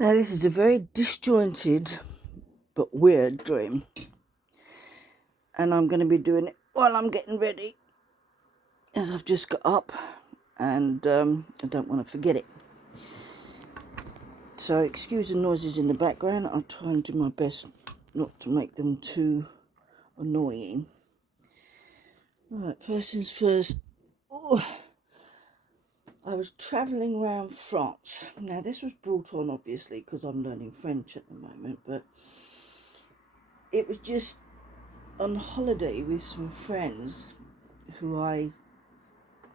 Now, this is a very disjointed but weird dream, and I'm going to be doing it while I'm getting ready, as I've just got up and I don't want to forget it. So, excuse the noises in the background. I'll try and do my best not to make them too annoying. Right, first things first. Oh, I was travelling around France. Now, this was brought on obviously because I'm learning French at the moment, but it was just on holiday with some friends who I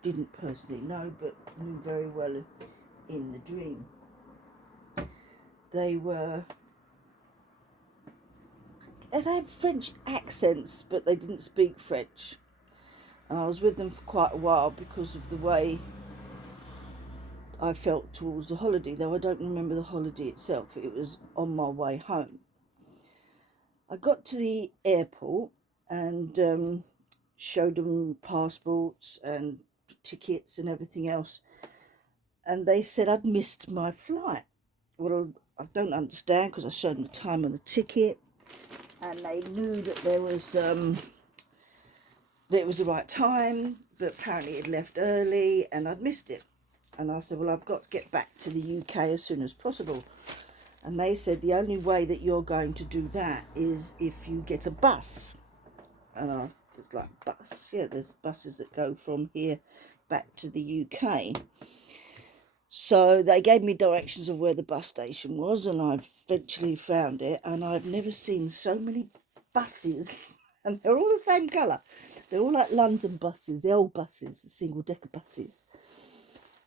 didn't personally know but knew very well in the dream. They had French accents, but they didn't speak French. And I was with them for quite a while because of the way I felt towards the holiday, though I don't remember the holiday itself. It was on my way home. I got to the airport and showed them passports and tickets and everything else, and they said I'd missed my flight. Well, I don't understand because I showed them the time on the ticket, and they knew that that it was the right time, but apparently it left early and I'd missed it. And I said, well, I've got to get back to the UK as soon as possible. And they said the only way that you're going to do that is if you get a bus. And I was like, bus? Yeah, there's buses that go from here back to the UK. So they gave me directions of where the bus station was, and I eventually found it. And I've never seen so many buses, and they're all the same colour. They're all like London buses, the old buses, the single-decker buses,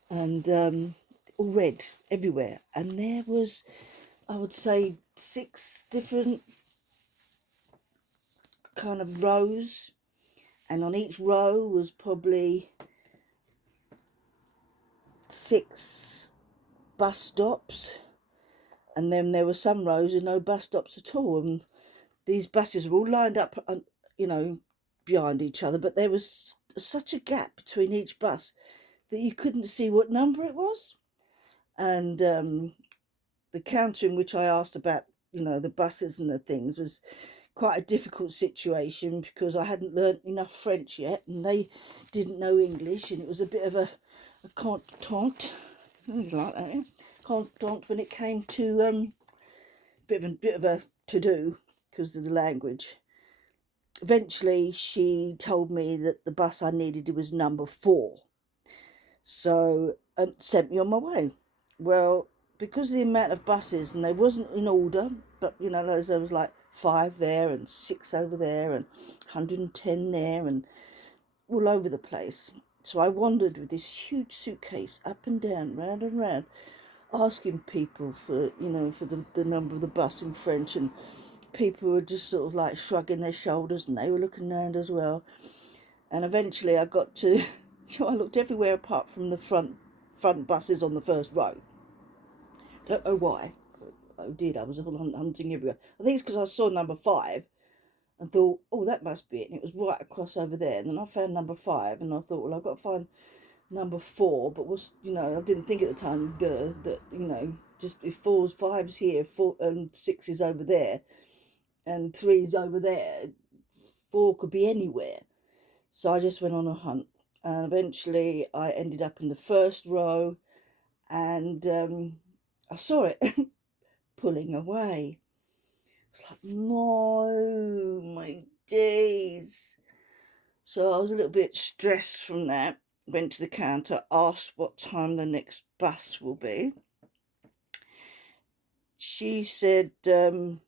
and all red everywhere. And there was, I would say, 6 different kind of rows, and on each row was probably 6 bus stops, and then there were some rows with no bus stops at all. And these buses were all lined up, behind each other, but there was such a gap between each bus that you couldn't see what number it was. And the counter in which I asked about, the buses and the things was quite a difficult situation because I hadn't learnt enough French yet, and they didn't know English, and it was a bit of a contente, like that, yeah? Contente when it came to bit of a to do because of the language. Eventually, she told me that the bus I needed was number 4, so sent me on my way. Well, because of the amount of buses, and they wasn't in order, but there was like 5 there and 6 over there and 110 there and all over the place. So I wandered with this huge suitcase up and down, round and round, asking people for the number of the bus in French, and people were just sort of like shrugging their shoulders, and they were looking around as well. And eventually I got to I looked everywhere apart from the front buses on the first row. Don't know why. I did. I was hunting everywhere. I think it's because I saw number 5 and thought, oh, that must be it. And it was right across over there. And then I found number 5, and I thought, well, I've got to find number 4. But I didn't think at the time that just if 4's 5's here, 4 and 6 is over there, and 3's over there. 4 could be anywhere. So I just went on a hunt, and eventually I ended up in the first row, and I saw it pulling away. It's like, no, my days. So I was a little bit stressed from that. Went to the counter, asked what time the next bus will be. She said that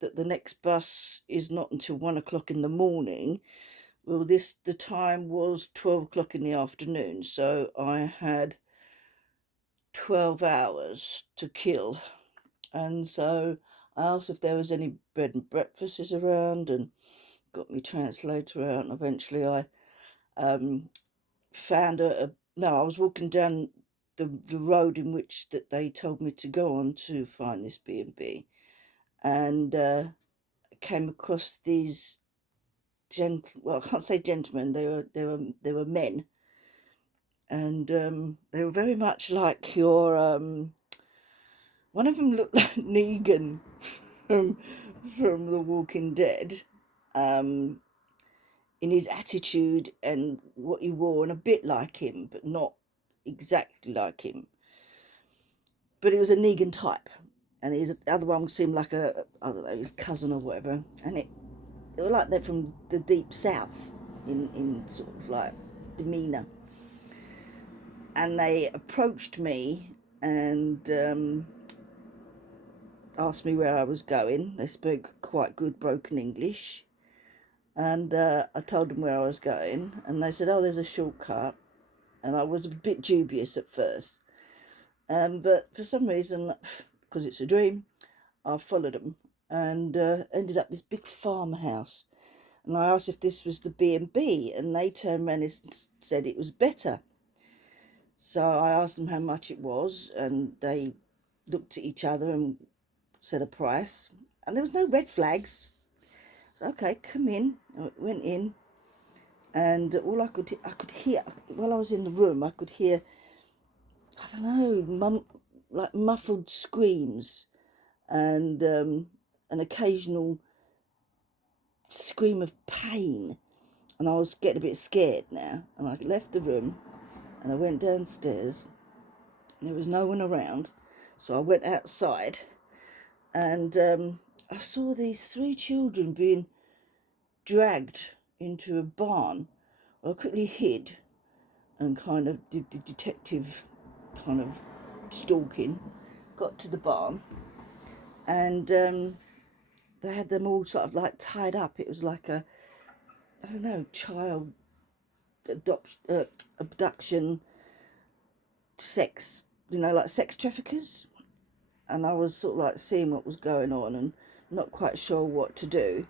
the next bus is not until 1 o'clock in the morning. Well, the time was 12 o'clock in the afternoon, so I had 12 hours to kill. And so I asked if there was any bed and breakfasts around, and got my translator out, and eventually I found no, I was walking down the road in which that they told me to go on to find this B&B, and came across these well, I can't say gentlemen, they were men, and they were very much like your One of them looked like Negan from The Walking Dead, um, in his attitude and what he wore, and a bit like him, but not exactly like him. But it was a Negan type, and his other one seemed like I don't know, his cousin or whatever, and they were like they're from the deep south in sort of like demeanour, and they approached me and asked me where I was going. They spoke quite good broken English, and I told them where I was going, and they said, "Oh, there's a shortcut," and I was a bit dubious at first, but for some reason, because it's a dream, I followed them and ended up this big farmhouse. And I asked if this was the B&B, and they turned around and said it was better. So I asked them how much it was, and they looked at each other and said a price. And there was no red flags. So okay, come in. I went in, and all I could hear while I was in the room. I could hear, I don't know, like muffled screams and an occasional scream of pain. And I was getting a bit scared now. And I left the room and I went downstairs. And there was no one around. So I went outside and I saw these three children being dragged into a barn. I quickly hid and kind of did the detective kind of stalking. Got to the barn and they had them all sort of like tied up. It was like a, I don't know, child abduction, sex, like sex traffickers. And I was sort of like seeing what was going on and not quite sure what to do.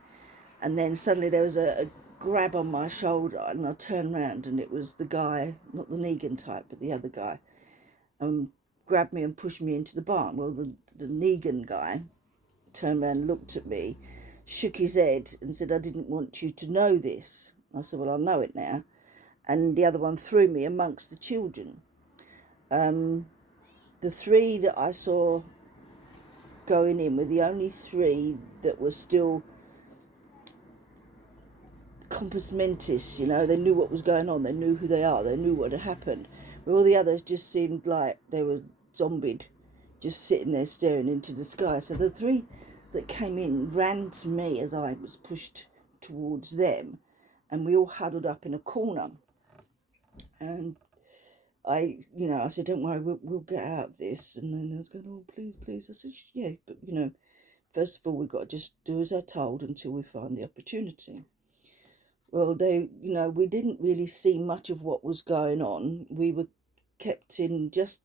And then suddenly there was a grab on my shoulder, and I turned around, and it was the guy, not the Negan type, but the other guy, grabbed me and pushed me into the barn. Well, the Negan guy turned around, looked at me, shook his head, and said, "I didn't want you to know this." I said, "Well, I know it now." And the other one threw me amongst the children. The three that I saw going in were the only three that were still compos mentis, they knew what was going on, they knew who they are, they knew what had happened. But all the others just seemed like they were zombied, just sitting there staring into the sky. So the three that came in ran to me as I was pushed towards them, and we all huddled up in a corner. And I said, "Don't worry, we'll get out of this." And then they was going, "Oh, please, please." I said, "Yeah, but first of all, we've got to just do as I'm told until we find the opportunity." Well, we didn't really see much of what was going on. We were kept in, just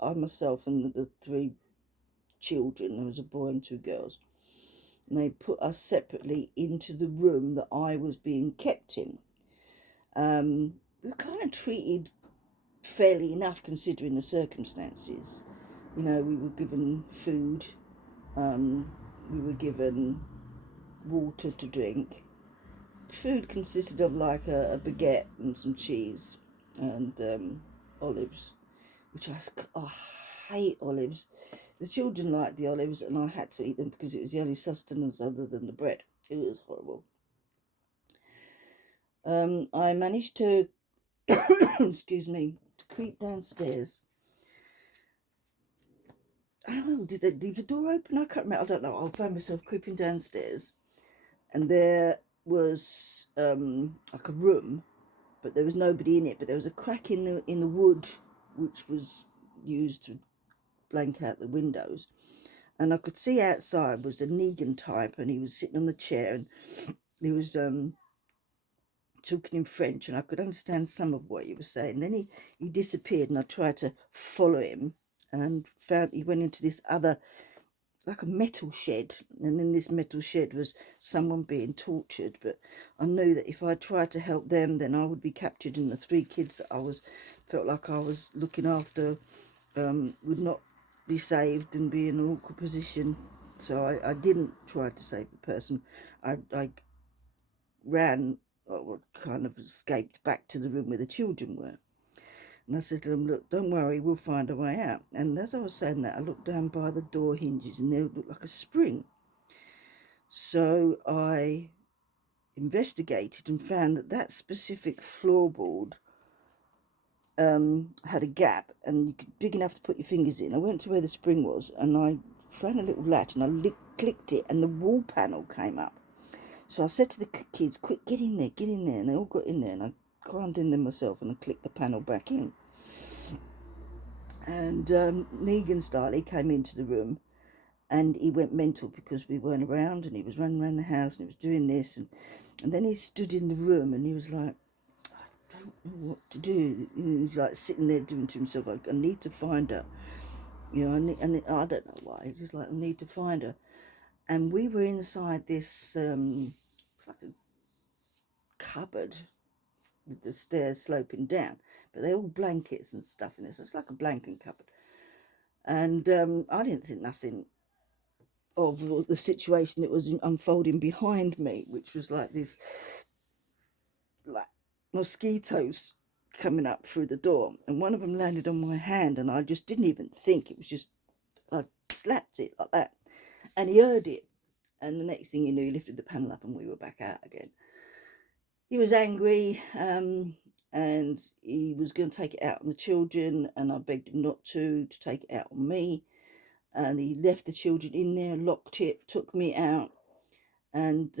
I, myself, and the three children. There was a boy and two girls. And they put us separately into the room that I was being kept in. We were kind of treated fairly enough considering the circumstances. We were given food, we were given water to drink. Food consisted of like a baguette and some cheese and olives, which I hate olives. The children liked the olives, and I had to eat them because it was the only sustenance other than the bread. It was horrible. I managed to, excuse me, to creep downstairs. I don't know, did they leave the door open? I can't remember. I don't know. I found myself creeping downstairs, and there was like a room, but there was nobody in it. But there was a crack in the wood, which was used to blank out the windows, and I could see outside was a Negan type, and he was sitting on the chair, and he was talking in French, and I could understand some of what he was saying. Then he disappeared, and I tried to follow him, and found he went into this other, like a metal shed, and in this metal shed was someone being tortured. But I knew that if I tried to help them, then I would be captured, and the three kids that felt like I was looking after would not be saved and be in an awkward position. So I didn't try to save the person. I ran, or kind of escaped back to the room where the children were. And I said to them, look, don't worry, we'll find a way out. And as I was saying that, I looked down by the door hinges and they looked like a spring. So I investigated and found that that specific floorboard had a gap and you could, big enough to put your fingers in. I went to where the spring was and I found a little latch and I clicked it and the wall panel came up. So I said to the kids, quick, get in there, get in there. And they all got in there and I climbed in there myself and I clicked the panel back in. And Neagan styley came into the room and he went mental because we weren't around and he was running around the house and he was doing this. And then he stood in the room and he was like, I don't know what to do. And he's like sitting there doing to himself, I need to find her. You know, and I don't know why. He's just like, I need to find her. And we were inside this like a cupboard with the stairs sloping down, but they're all blankets and stuff in there, so it's like a blanket cupboard. And I didn't think nothing of the situation that was unfolding behind me, which was like this, like mosquitoes coming up through the door, and one of them landed on my hand, and I just didn't even think. It was just, I slapped it like that, and he heard it, and the next thing you knew, he lifted the panel up, and we were back out again. He was angry, and he was going to take it out on the children, and I begged him not to take it out on me. And he left the children in there, locked it, took me out, and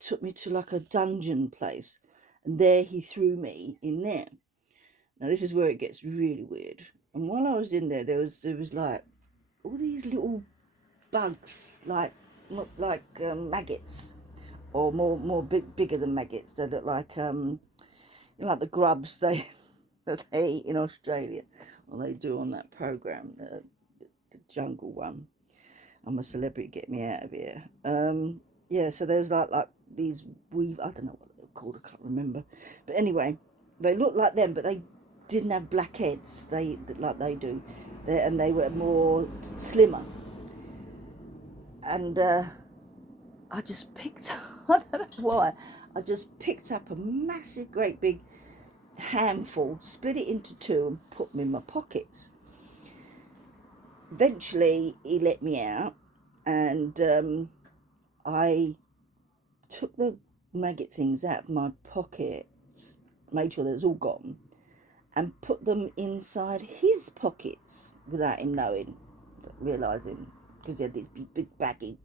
took me to like a dungeon place. And there he threw me in there. Now this is where it gets really weird. And while I was in there, there was like all these little bugs, like not like maggots, or bigger than maggots. They look like like the grubs that they eat in Australia, or they do on that program, the jungle one. I'm a celebrity, get me out of here. Yeah, so there's like these I don't know what they're called, I can't remember. But anyway, they looked like them, but they didn't have black heads. They like they do, and they were more slimmer. And I just picked I don't know why, I just picked up a massive, great big handful, split it into two, and put them in my pockets. Eventually, he let me out, and I took the maggot things out of my pockets, made sure that it was all gone, and put them inside his pockets without him knowing, realising, because he had these big baggy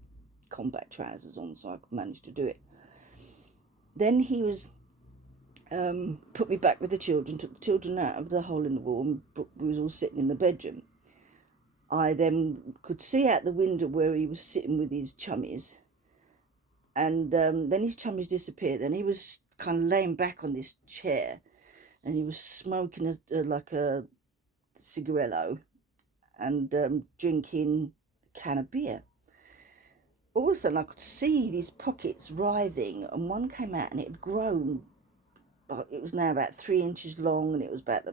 combat trousers on, so I managed to do it. Then he was put me back with the children, took the children out of the hole in the wall, and we was all sitting in the bedroom. I then could see out the window where he was sitting with his chummies, and then his chummies disappeared, and he was kind of laying back on this chair, and he was smoking like a cigarillo, and drinking a can of beer. All of a sudden I could see these pockets writhing, and one came out and it had grown, but it was now about 3 inches long, and it was about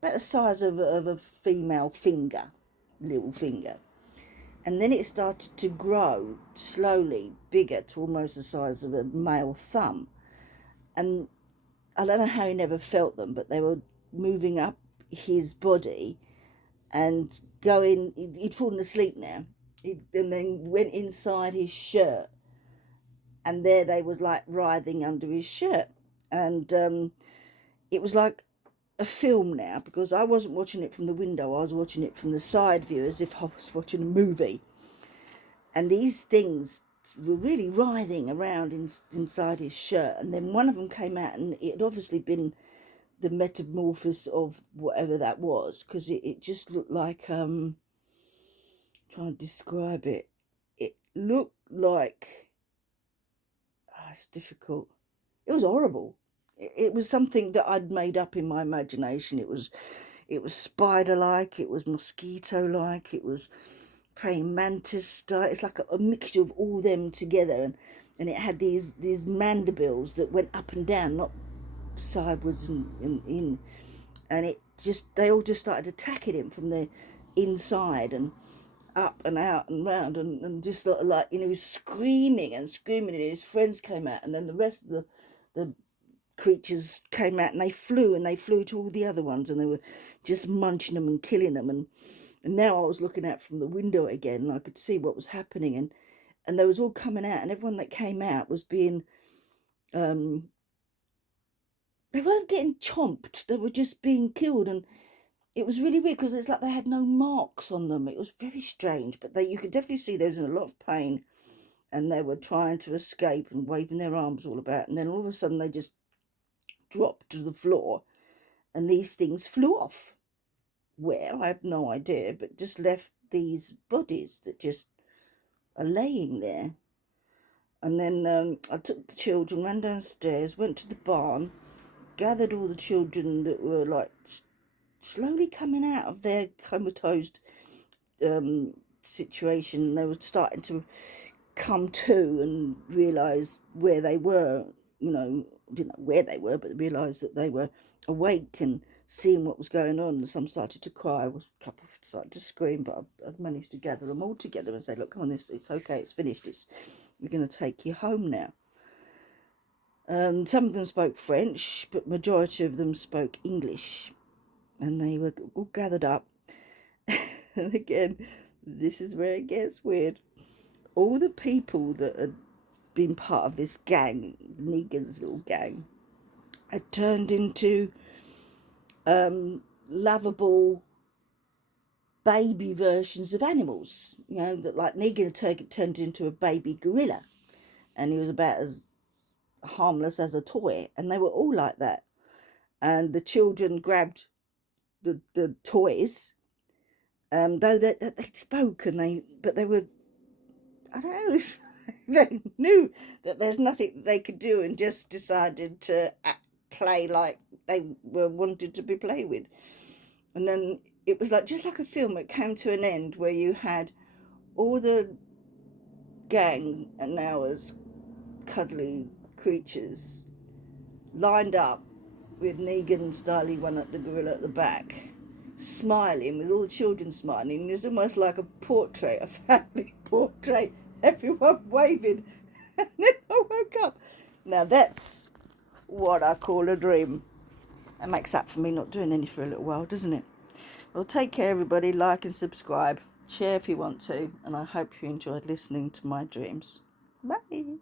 the size of a female finger, little finger. And then it started to grow slowly, bigger, to almost the size of a male thumb. And I don't know how he never felt them, but they were moving up his body and going, he'd fallen asleep now, and then went inside his shirt, and there they was like writhing under his shirt. And it was like a film now, because I wasn't watching it from the window, I was watching it from the side view, as if I was watching a movie. And these things were really writhing around inside his shirt, and then one of them came out, and it had obviously been the metamorphosis of whatever that was, because it just looked like, trying to describe it, it looked like, it's difficult, it was horrible. It was something that I'd made up in my imagination. It was spider-like, it was mosquito-like, it was praying mantis style. It's like a mixture of all them together, and it had these mandibles that went up and down, not sideways and in, and it just, they all just started attacking him from the inside and up and out and round, and just sort of like, he was screaming and screaming, and his friends came out, and then the rest of the creatures came out and they flew to all the other ones, and they were just munching them and killing them. And now I was looking out from the window again, and I could see what was happening, and they was all coming out, and everyone that came out was being they weren't getting chomped, they were just being killed. And it was really weird because it's like they had no marks on them. It was very strange, but you could definitely see they was in a lot of pain, and they were trying to escape and waving their arms all about. And then all of a sudden they just dropped to the floor, and these things flew off. Where, I have no idea, but just left these bodies that just are laying there. And then I took the children, ran downstairs, went to the barn, gathered all the children that were like slowly coming out of their comatose situation. They were starting to come to and realise where they were. Didn't know where they were, but realised that they were awake and seeing what was going on. And some started to cry, a couple started to scream, but I'd managed to gather them all together and say, look, come on, it's okay, it's finished, we're going to take you home now. Some of them spoke French, but majority of them spoke English, and they were all gathered up. And again, this is where it gets weird. All the people that had been part of this gang, Negan's little gang, had turned into lovable baby versions of animals. That like Negan had turned into a baby gorilla, and he was about as harmless as a toy, and they were all like that. And the children grabbed the toys, though they spoke, but they were, I don't know, they knew that there's nothing they could do, and just decided to play like they were wanted to be played with. And then it was like, just like a film, it came to an end where you had all the gang, and now as cuddly creatures, lined up with Negan and Styley, one at the gorilla at the back, smiling, with all the children smiling. It was almost like a portrait, a family portrait, everyone waving. And then I woke up. Now that's what I call a dream. That makes up for me not doing any for a little while, doesn't it? Well, take care, everybody. Like and subscribe. Share if you want to. And I hope you enjoyed listening to my dreams. Bye.